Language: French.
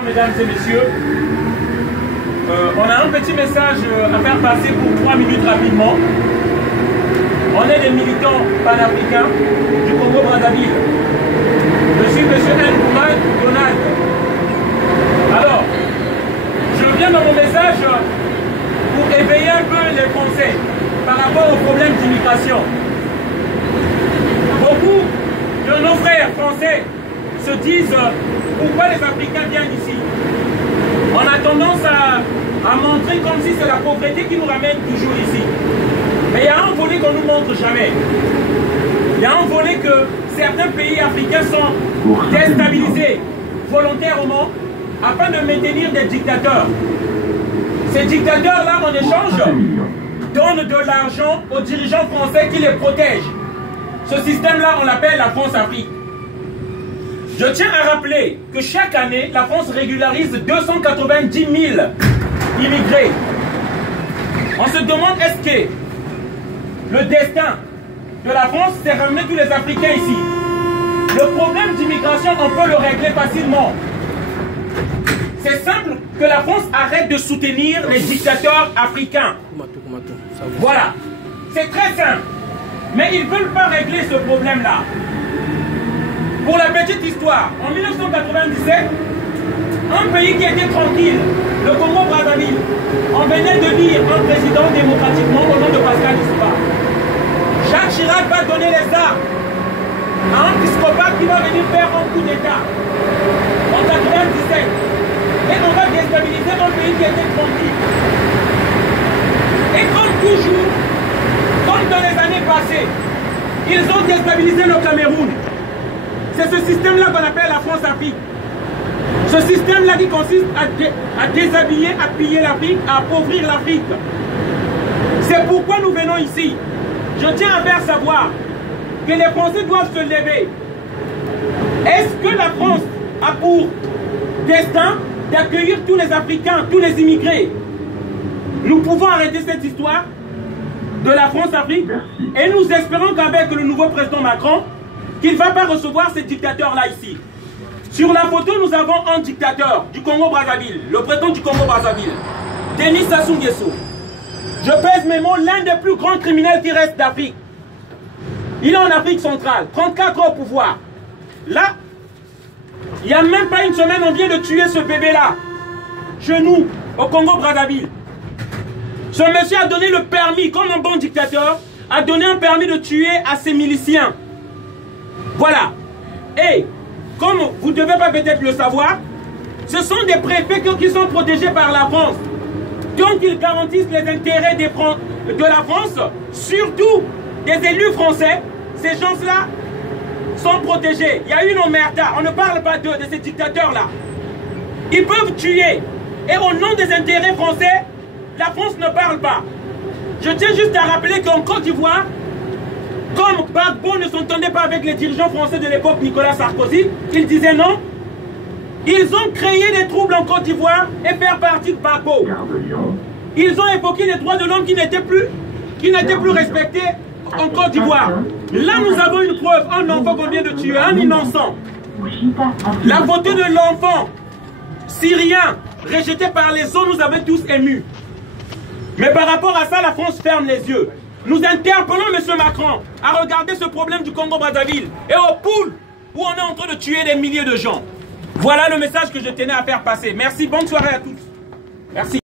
Mesdames et messieurs, on a un petit message à faire passer pour 3 minutes rapidement. On est des militants panafricains du Congo-Brazzaville. Je suis M. Nkouma Donald. Alors, je viens dans mon message pour éveiller un peu les Français par rapport au problème d'immigration. Beaucoup de nos frères français se disent pourquoi les Africains viennent ici. On a tendance à montrer comme si c'est la pauvreté qui nous ramène toujours ici. Mais il y a un volet qu'on ne nous montre jamais. Il y a un volet que certains pays africains sont déstabilisés volontairement afin de maintenir des dictateurs. Ces dictateurs-là, en échange, donnent de l'argent aux dirigeants français qui les protègent. Ce système-là, on l'appelle la France-Afrique. Je tiens à rappeler que chaque année, la France régularise 290 000 immigrés. On se demande est-ce que le destin de la France, c'est ramener tous les Africains ici. Le problème d'immigration, on peut le régler facilement. C'est simple que la France arrête de soutenir les dictateurs africains. Voilà. C'est très simple. Mais ils ne veulent pas régler ce problème-là. Pour la petite histoire, en 1997, un pays qui était tranquille, le Congo-Brazzaville, on venait de lire un président démocratiquement au nom de Pascal Lissouba. Jacques Chirac va donner les armes à un psychopathe qui va venir faire un coup d'État en 1997. Et on va déstabiliser un pays qui était tranquille. Et comme toujours, comme dans les années passées, ils ont déstabilisé le Cameroun. C'est ce système-là qu'on appelle la France-Afrique. Ce système-là qui consiste à déshabiller, à piller l'Afrique, à appauvrir l'Afrique. C'est pourquoi nous venons ici. Je tiens à faire savoir que les Français doivent se lever. Est-ce que la France a pour destin d'accueillir tous les Africains, tous les immigrés? Nous pouvons arrêter cette histoire de la France-Afrique et nous espérons qu'avec le nouveau président Macron, qu'il ne va pas recevoir ces dictateurs-là ici. Sur la photo, nous avons un dictateur du Congo-Brazzaville, le président du Congo-Brazzaville, Denis Sassou Nguesso. Je pèse mes mots, l'un des plus grands criminels qui reste d'Afrique. Il est en Afrique centrale, 34 ans au pouvoir. Là, il n'y a même pas une semaine, on vient de tuer ce bébé-là, chez nous, au Congo-Brazzaville. Ce monsieur a donné le permis, comme un bon dictateur, a donné un permis de tuer à ses miliciens. Voilà. Et, comme vous ne devez pas peut-être le savoir, ce sont des préfets qui sont protégés par la France. Donc, ils garantissent les intérêts de la France, surtout des élus français. Ces gens-là sont protégés. Il y a une omerta. On ne parle pas de ces dictateurs-là. Ils peuvent tuer. Et au nom des intérêts français, la France ne parle pas. Je tiens juste à rappeler qu'en Côte d'Ivoire, comme Gbagbo ne s'entendait pas avec les dirigeants français de l'époque, Nicolas Sarkozy, il disait non. Ils ont créé des troubles en Côte d'Ivoire et faire partie de Gbagbo. Ils ont évoqué les droits de l'homme qui n'étaient plus respectés en Côte d'Ivoire. Là, nous avons une preuve, un enfant qu'on vient de tuer, un innocent. La photo de l'enfant syrien rejeté par les eaux nous avait tous émus. Mais par rapport à ça, la France ferme les yeux. Nous interpellons M. Macron à regarder ce problème du Congo-Brazzaville et au pool où on est en train de tuer des milliers de gens. Voilà le message que je tenais à faire passer. Merci, bonne soirée à tous. Merci.